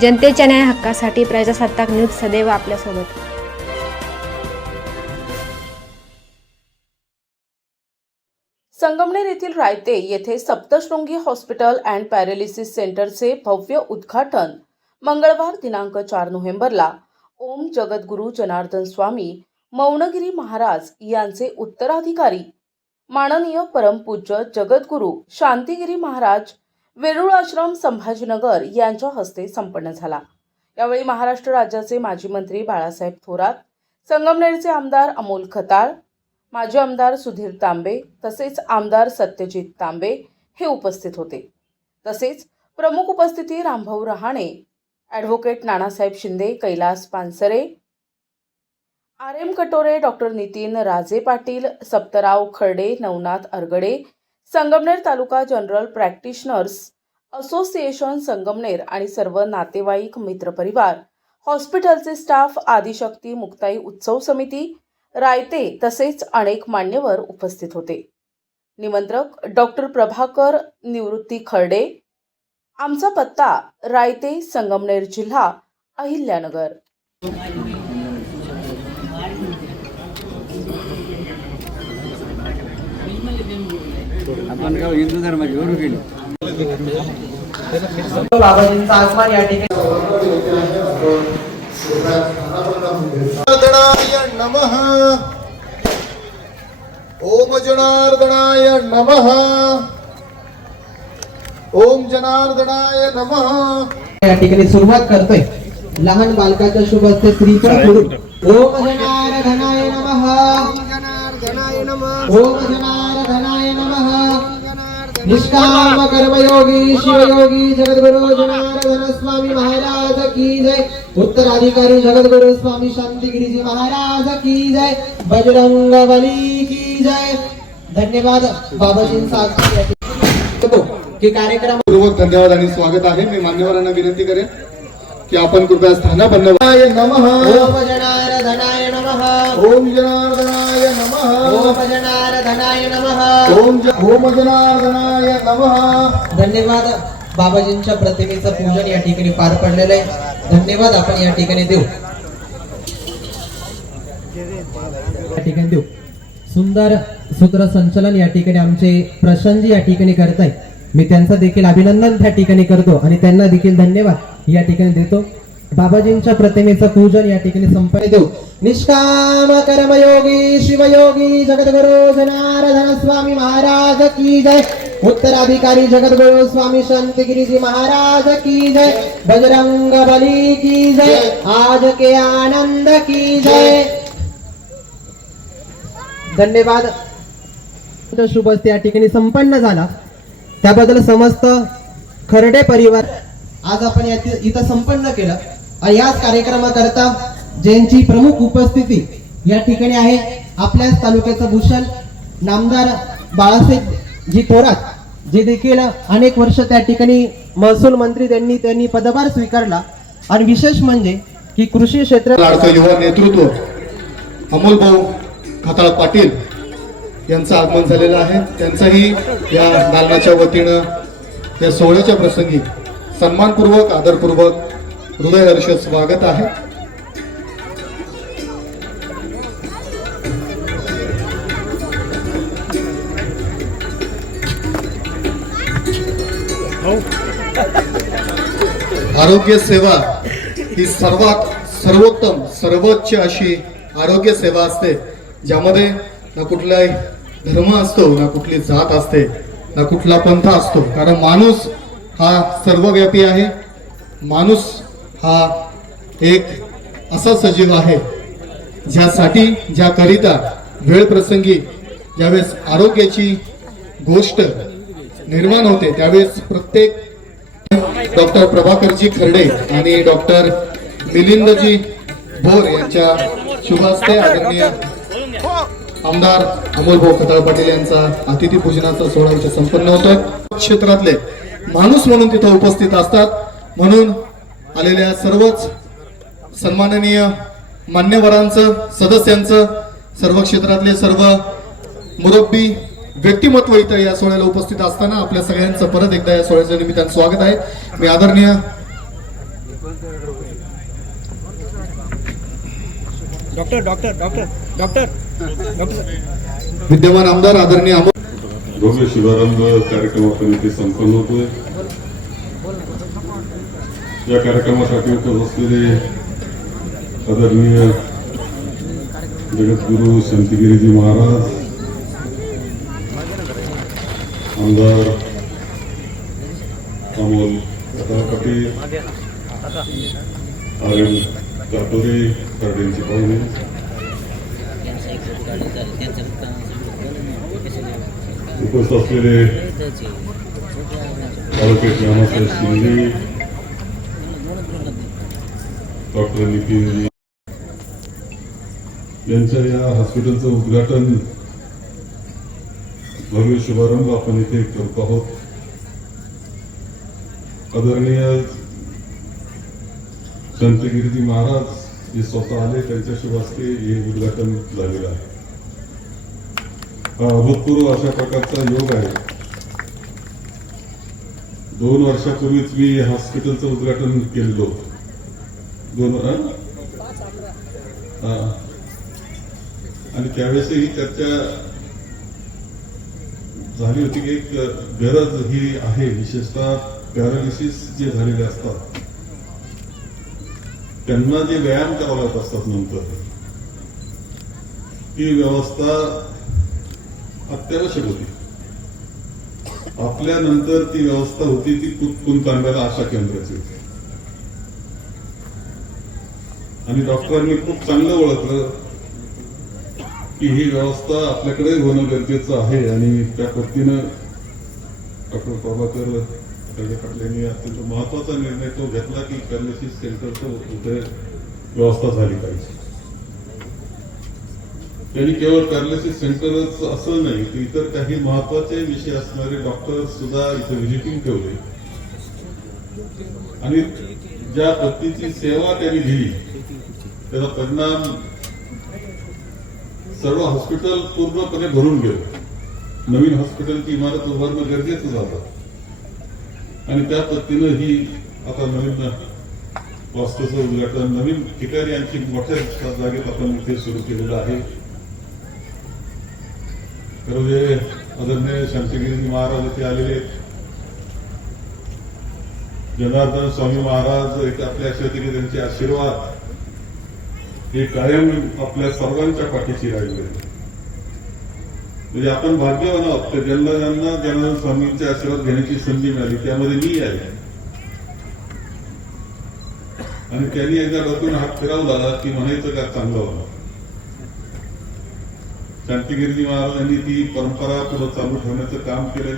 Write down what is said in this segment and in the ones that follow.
जनतेच्या न्याय हक्कासाठी प्रजासत्ताक न्यूज सदैव आपल्यासोबत. संगमनेर येथील रायते येथे सप्तशृंगी हॉस्पिटल अँड पॅरालिसिस सेंटरचे भव्य उद्घाटन मंगळवार दिनांक चार नोव्हेंबरला. ओम जगद्गुरू जनार्दन स्वामी मौनगिरी महाराज यांचे उत्तराधिकारी. माननीय परमपूज्य जगद्गुरू शांतिगिरी महाराज वेरूळ आश्रम संभाजीनगर यांच्या हस्ते संपन्न झाला. यावेळी महाराष्ट्र राज्याचे माजी मंत्री बाळासाहेब थोरात संगमनेरचे आमदार अमोल खताळ माजी आमदार सुधीर तांबे तसेच आमदार सत्यजित तांबे हे उपस्थित होते. तसेच प्रमुख उपस्थिती Rambhau Rahane advocate Nanasaheb Shinde Kailas Pansare R M Katore doctor Nitin Raje Patil Saptarao Kharde Navnath Aragade Sangamner taluka general practitioners association Sangamner आणि सर्व नातेवाईक मित्रपरिवार हॉस्पिटलचे स्टाफ आदिशक्ती मुक्ताई उत्सव समिती रायते तसेच अनेक मान्यवर उपस्थित होते. निमंत्रक डॉक्टर प्रभाकर निवृत्ती खर्डे आमचा पत्ता रायते संगमनेर जिल्हा अहिल्यानगर. हिंदू धर्माची गेली बाबाजींचा आगमन या ठिकाणी जनार्दनाय नमः। ओम जनार्दनाय नमः। ओम जनार्दनाय नमः। या ठिकाणी सुरुवात करतोय. लहान बालकाच्या शुभ श्रीफळ फोडून ओम जनार्दनाय नमः. ओम जनार्दनाय नमः। निष्काम कर्मयोगी शिवयोगी जगद्गुरु जनार्दन स्वामी महाराज की जय। उत्तराधिकारी जगद्गुरु स्वामी शांतिगिरीजी महाराज की जय। बजरंग बली की जय। धन्यवाद बाबाजींचा की कार्यक्रम पूर्वक धन्यवाद आणि स्वागत आहे. मी मान्यवरांना विनंती करेन. की आपण कृपया स्थानापन्न नमः. ओम जनार्दनाय नमः. ओम जनार्दनाय नमः. ओम जनार्दनाय नमः. ओम ओम जनार्दनाय नमः. धन्यवाद. बाबाजींच्या प्रतिमेचं पूजन या ठिकाणी पार पडलेलं आहे. धन्यवाद आपण या ठिकाणी देऊ. या ठिकाणी देऊ. सुंदर सूत्रसंचलन या ठिकाणी आमचे प्रशांतजी या ठिकाणी करत आहेत मी त्यांचं देखील अभिनंदन त्या ठिकाणी करतो आणि त्यांना देखील धन्यवाद. या ठिकाणी देतो. बाबाजींच्या प्रतिमेचं पूजन या ठिकाणी संपन्न देऊ. निष्काम कर्मयोगी शिवयोगी जगद्गुरु जनार्दन स्वामी महाराज की जय. उत्तराधिकारी जगद्गुरु स्वामी शांतिगिरीजी महाराज की जय. बजरंग बली की जय. आज के आनंद की जय. धन्यवाद. शुभ या ठिकाणी संपन्न झाला. त्याबद्दल समस्त खर्डे परिवार आज आपण या इथं संपन्न केलं. आणि याच कार्यक्रमाकरता ज्यांची प्रमुख उपस्थिती या ठिकाणी आहे. आपल्याच तालुक्याचं भूषण नामदार बाळासाहेब जी थोरात जे देखील अनेक वर्ष त्या ठिकाणी महसूल मंत्री त्यांनी त्यांनी पदभार स्वीकारला. आणि विशेष म्हणजे की कृषी क्षेत्र लाडकं युवा नेतृत्व अमोल भाऊ खताळ पाटील यांचं आगमन झालेलं आहे. त्यांचंही या दालनाच्या वतीनं या सोहळ्याच्या प्रसंगी सन्मानपूर्वक आदरपूर्वक हृदयहर्ष स्वागत आहे. आरोग्य सेवा ही सर्वात सर्वोत्तम सर्वोच्च अशी आरोग्य सेवा असते ज्यामध्ये ना कुठलाही धर्म असतो ना कुठली जात असते ना कुठला पंथ असतो. कारण माणूस हा सर्वव्यापी आहे. माणूस हा एक असा सजीव आहे ज्यासाठी ज्याकरिता वेळ प्रसंगी ज्यावेळेस आरोग्याची गोष्ट निर्माण होते त्यावेळेस प्रत्येक डॉक्टर प्रभाकरजी खर्डे आणि डॉक्टर मिलिंदजी भोर यांच्या शुभास्ते आदरणीय आमदार अमोल भाऊ खताळ पाटील यांचा अतिथी पूजनाचा सोहळा संपन्न होतोय. क्षेत्रातले माणूस म्हणून तिथं उपस्थित असतात. म्हणून आलेल्या सर्वच सन्माननीय मान्यवरांचं सदस्यांचं सर्व क्षेत्रातले सर्व मुरब्बी व्यक्तिमत्व इथं या सोहळ्याला उपस्थित असताना आपल्या सगळ्यांचं परत एकदा या सोहळ्याच्या निमित्तानं स्वागत आहे. मी आदरणीय डॉक्टर डॉक्टर डॉक्टर डॉक्टर. विद्यमान आमदार आदरणीय भव्य शुभारंभ कार्यक्रमापर्यंत आपण इथे संपन्न होतोय. या कार्यक्रमासाठी उपस्थित असलेले आदरणीय जगद्गुरु संतगिरीजी महाराज आमदार अमोल प्रताप पाटील आर एम कातोरे कार्डेंचे पाहुणे. उपस्थित असलेले तालुक्याचे रामासाहेब शिंदे डॉक्टर नितीन यांच्या या हॉस्पिटलचं उद्घाटन भव्य शुभारंभ आपण इथे करत आहोत. आदरणीय संतगिरीजी महाराज हे स्वतः आले त्यांच्या शुभास्ते हे उद्घाटन झालेलं आहे. अभूतपूर्व अशा प्रकारचा योग आहे. दोन वर्षापूर्वीच मी हॉस्पिटलचं उद्घाटन केलेलं होतं. दोन आणि त्यावेळेसही चर्चा झाली होती की एक गरज ही आहे विशेषतः पॅरालिसिस जे झालेले असतात. त्यांना जे व्यायाम करावा लागत असतात नंतर ती व्यवस्था अत्यावश्यक होती. आपल्यानंतर ती व्यवस्था होती ती कुतकुन तांब्याला आशा केंद्राची होती. आणि डॉक्टरांनी खूप चांगलं ओळखलं की ही व्यवस्था आपल्याकडे होणं गरजेचं आहे आणि त्या पद्धतीनं डॉक्टर प्रभाकर खडगे पाटलांनी अत्यंत महत्त्वाचा निर्णय तो घेतला की पॅरालिसिस सेंटरचं इथे व्यवस्था झाली पाहिजे. त्यांनी केवळ पॅरालिसिस सेंटरच असं नाही तर इतर काही महत्त्वाचे विषय असणारे डॉक्टर सुद्धा इथे व्हिजिटिंग ठेवले. आणि ज्या पद्धतीची सेवा त्यांनी दिली त्याचा परिणाम सर्व हॉस्पिटल पूर्णपणे भरून गेलं. नवीन हॉस्पिटलची इमारत उभारणं गरजेचं झालं. आणि त्या पद्धतीनं ही आता नवीन वास्तूचं उद्घाटन नवीन ठिकाणी आणखी मोठ्या जागेत आपण इथे सुरू केलेलं आहे. जे आदरणीय शांतगिरी महाराज इथे आलेले आहेत. जनार्दन स्वामी महाराज एक आपल्या असे होते की त्यांचे आशीर्वाद हे कायम आपल्या सर्वांच्या पाठीशी राहिले. म्हणजे आपण भाग्यवान आहोत तर ज्यांना ज्यांना जनार्दन स्वामींचे आशीर्वाद घेण्याची संधी मिळाली त्यामध्ये मी आहे. आणि त्यांनी एकदा डोक्यातून हात फिरवला की म्हणायचं का चांगलं होणार? शांतिगिरीजी महाराजांनी ती परंपरा पुढे चालू ठेवण्याचं काम केलंय.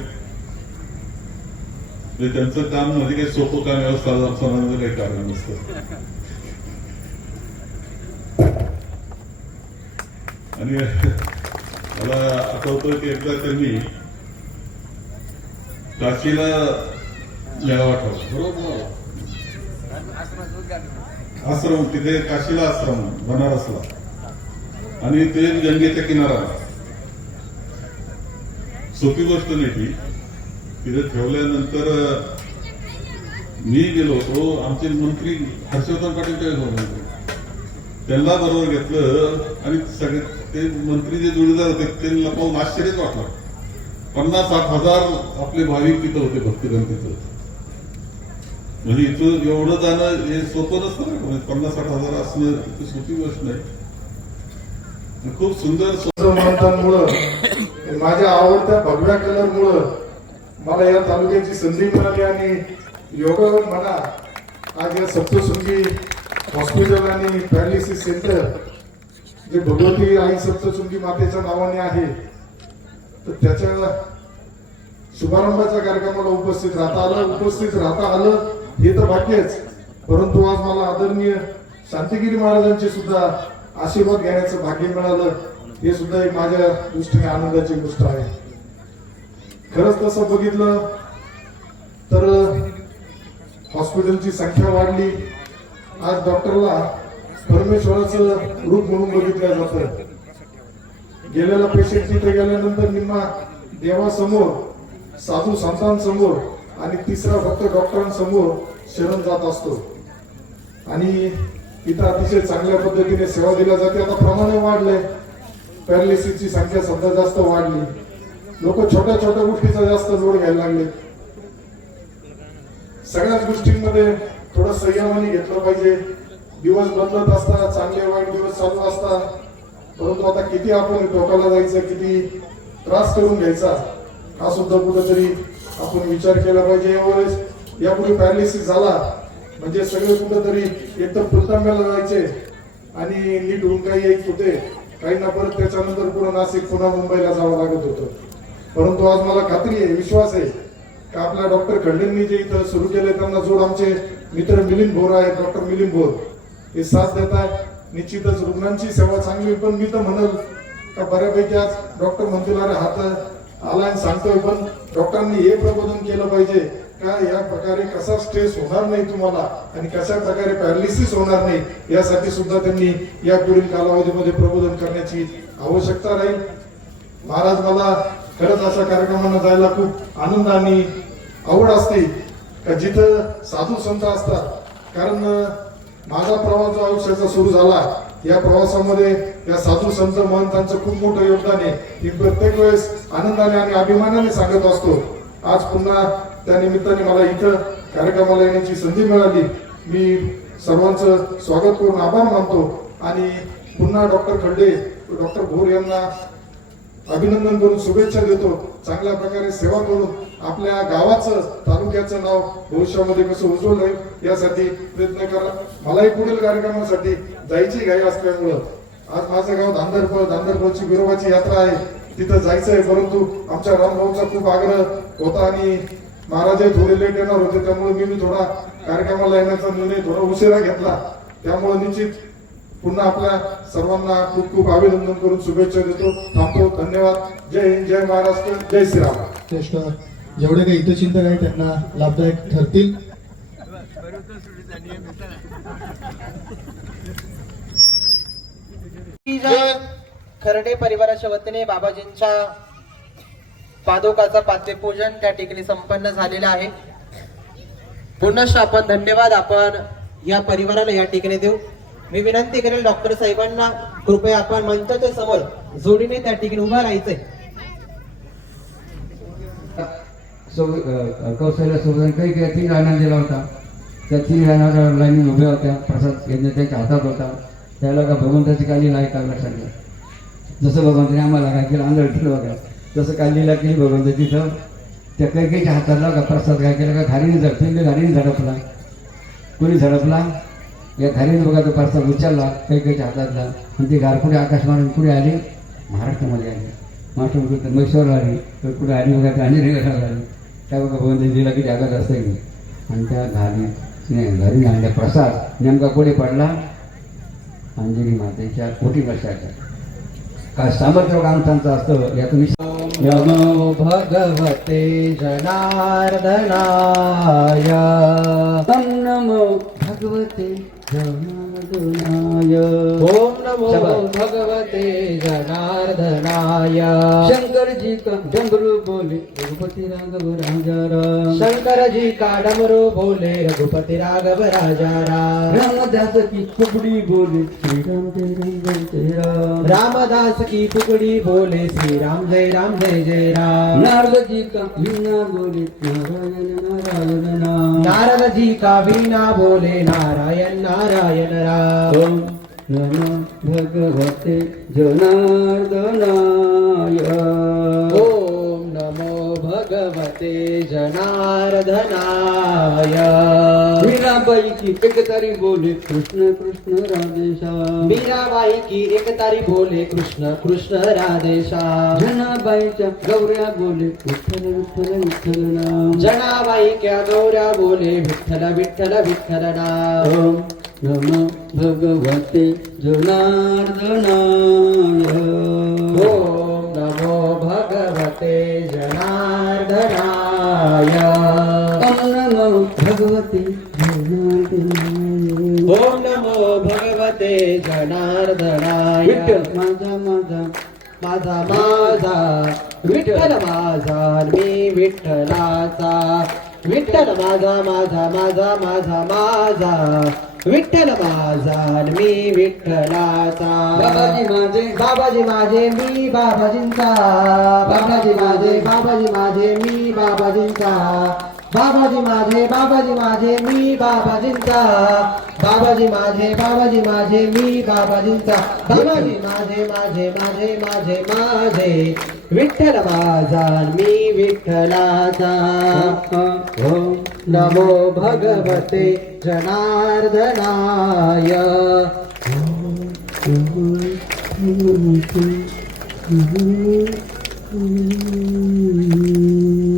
म्हणजे त्यांचं काम म्हणजे काही सोपं काम व्यवस्था असण्याचं काही कारण नसतं. आणि मला आठवतं की एकदा त्यांनी काशीला यावं आठवलं बरोबर. आश्रम तिथे काशीला आश्रम बनारसला. आणि ते गंगेच्या किनारा. सोपी गोष्ट नाही ती तिथे ठेवल्यानंतर मी गेलो होतो आमचे मंत्री हर्षवर्धन पाटील होते. त्यांना बरोबर घेतलं आणि सगळे ते मंत्री जे जोडीदार होते त्यांना पाहून आश्चर्यच वाटलं. पन्नास साठ हजार आपले भाविक तिथं होते भक्तगण म्हणजे इथं एवढं जाणं हे सोपं नसतं ना म्हणजे पन्नास साठ हजार असणं इथं सोपी गोष्ट नाही. खूप सुंदर सो- माझ्या आवडत्या भगव्या कलर मुळे मला या तालुक्याची संधी मिळाली आणि योगावर म्हणा आज या सप्तशृंगी हॉस्पिटल आणि पॅरालिसिस सेंटर जे भगवती आई सप्तशृंगी मातेच्या नावाने आहे तर त्याच्या शुभारंभाच्या कार्यक्रमाला उपस्थित राहता आलं उपस्थित राहता आलं हे तर भाग्यच. परंतु आज मला आदरणीय शांतिगिरी महाराजांची सुद्धा आशीर्वाद घेण्याचं भाग्य मिळालं हे सुद्धा एक माझ्या दृष्टीने आनंदाची गोष्ट आहे. खरंच तसं बघितलं तर हॉस्पिटलची संख्या वाढली. आज डॉक्टरला परमेश्वराचं रूप म्हणून बघितलं जातं. गेलेला पेशंट तिथे गेल्यानंतर निम्मा देवासमोर साधू संतांसमोर आणि तिसरा फक्त डॉक्टरांसमोर शरण जात असतो. आणि इथं अतिशय चांगल्या पद्धतीने सेवा दिल्या जाते. आता प्रमाण वाढले. पॅरालिसिसची संख्या सध्या जास्त वाढली. लोक छोट्या छोट्या गोष्टीचा जास्त जोड घ्यायला लागले. सगळ्याच गोष्टींमध्ये थोडं संयमाने घेतलं पाहिजे. दिवस बदलत असतात चांगले वाईट दिवस चालू असतात परंतु आता किती आपण टोकाला जायचं किती त्रास करून घ्यायचा हा सुद्धा कुठेतरी आपण विचार केला पाहिजे. यावेळेस यापूर्वी पॅरालिसिस झाला म्हणजे सगळे कुठेतरी एकदम फुलतांब्याला जायचे आणि नीट होऊन काही होते होते काहींना परत त्याच्यानंतर पुन्हा नाशिक पुन्हा मुंबईला जावं लागत होतं. परंतु आज मला खात्री आहे विश्वास आहे का आपल्या डॉक्टर खंडेंनी जे इथं सुरू केले त्यांना जोड आमचे मित्र मिलिंद भोर आहेत डॉक्टर मिलिंद भोर. हे साथ देतात निश्चितच रुग्णांची सेवा चांगली पण मी तर म्हणल का बऱ्यापैकी आज डॉक्टर म्हणतील अरे हात आला आणि सांगतोय पण डॉक्टरांनी हे प्रबोधन केलं पाहिजे का या प्रकारे कसा स्ट्रेस होणार नाही तुम्हाला आणि कशा प्रकारे पॅरालिसिस होणार नाही यासाठी सुद्धा त्यांनी या पुढील कालावधीमध्ये प्रबोधन करण्याची आवश्यकता राहील. महाराज मला खरंच अशा कार्यक्रमांना जायला खूप आनंद आणि आवड असते. का जिथं साधू संत असतात कारण माझा प्रवास जो आयुष्याचा सुरू झाला या प्रवासामध्ये या साधू संत महंतांचं खूप मोठं योगदान आहे. मी प्रत्येक वेळेस आनंदाने आणि अभिमानाने सांगत असतो. आज पुन्हा त्या निमित्ताने मला इथं कार्यक्रमाला येण्याची संधी मिळाली. मी सर्वांचं स्वागत करून आभार मानतो आणि पुन्हा डॉक्टर खड्डे डॉक्टर भोर यांना अभिनंदन करून शुभेच्छा देतो. चांगल्या प्रकारे सेवा करून आपल्या गावाचं तालुक्याचं नाव भविष्यामध्ये कसं उज्ज्वल होईल यासाठी प्रयत्न करा. मलाही पुढील कार्यक्रमासाठी जायची घाई असल्यामुळं. आज माझं गाव धांदरपळ धांदरपळची विरोबाची यात्रा आहे. तिथं जायचं आहे परंतु आमच्या रामभाऊचा खूप आग्रह होता आणि महाराजही थोडे लेट येणार होते त्यामुळे मी थोडा कार्यक्रमाला येण्याचा निर्णय थोडा उशिरा घेतला. त्यामुळे निश्चित पुन्हा आपल्या सर्वांना खूप खूप अभिनंदन करून शुभेच्छा देतो. थांबतो. धन्यवाद. जय हिंद जय महाराष्ट्र जय श्रीराम. श्रेष्ठ जेवढे काही हितचिंतक आहेत त्यांना लाभदायक ठरतील. खर्डे परिवाराच्या वतीने बाबाजींच्या पादुकाचं पाद्यपूजन त्या ठिकाणी संपन्न झालेलं आहे. पुनश आपण धन्यवाद आपण या परिवाराला या ठिकाणी देऊ. मी विनंती करेल डॉक्टर साहेबांना कृपया आपण मंचाच्या समोर जोडीने त्या ठिकाणी उभा राहायचंय. कौशल्य संवर्धन काही काही तीन राहणार दिला होता त्या तीन राहणार लाईन उभ्या होत्या. प्रसाद यज्ञ त्यांच्या हातात होता. त्याला का भगवंताची काली नाही का लक्षात घ्या जसं भगवंताने आम्हाला काय केलं? आंधळ ठेवलं बघा तसं कांदीला केली भगवंत तिथं त्या काही काहीच्या हाताला का प्रसाद काय केला का घारीने झडपले घारीने झडपला. कोणी झडपला? या घारीने बघा तो प्रसाद उचलला कैकेच्या हातातला आणि ती घार पुढे आकाश पुढे आली महाराष्ट्रामध्ये आली. महाराष्ट्रामध्ये मैसूरला आली तर कुठे आली बघा तर आणि रेगाला आली त्या बघा भगवंत जिला किती आघात असते की आणि त्या घारी घरी आणल्या प्रसाद. नेमका पुढे पडला? अंजनी मातेच्या कोटी वर्षाच्या. काय सामर्थ्य आमचं असतं यातून नमो भगवते जनार्दनाय। नमो भगवते जनार्दनाय। ओम नमो. भगवते जनार्दनाय। शंकर जी का डमरू बोले रघुपति राघव राजा राम शंकर जी का डमरू बोले रघुपति राघव राजा राम रामदास की कुकड़ी बोले श्री राम जय राम जय जय राम। रामदास की टुकड़ी बोले श्री राम जय राम जय जय राम। नारद जी का वीणा बोले नारायण नारायण नाम नारद जी का वीणा बोले नारायण नारायण राम। नमो भगवते जनार्दनाय। ओम नमो भगवते जनार्दनाय। मीराबाई की एक तारी बोले कृष्ण कृष्ण राधेश्याम मीराबाई की एक तारी बोले कृष्ण कृष्ण राधेश्याम जनाबाईच्या गौऱ्या बोले विठ्ठल विठ्ठल विठ्ठल नाम। जनाबाई क्या गौऱ्या बोले विठ्ठल विठ्ठल विठ्ठल नाम। नमो भगवते जनार्दनाय। ओम नमो भगवते जनार्दनाय। ओम नमो भगवते जनार्दनाय। ओम नमो भगवते जनार्दनाय। माझा माझा माझा माझा विठ्ठल माझा मी विठ्ठलाचा। विठ्ठल माझा माझा माझा माझा माझा विठ्ठल माझा आणि मी विठ्ठलाचा बाबाजी माझे बाबाजी माझे मी बाबाजींचा बाबाजी माझे बाबाजी माझे मी बाबाजींचा बाबाजी माझे बाबाजी माझे मी बाबाजींचा. बाबाजी माझे बाबाजी माझे मी बाबाजींचा. बाबाजी माझे माझे माझे माझे माझे. विठ्ठल माझा मी विठ्ठलाचा. ओम नमो भगवते जनार्दनाय. Mm-hmm.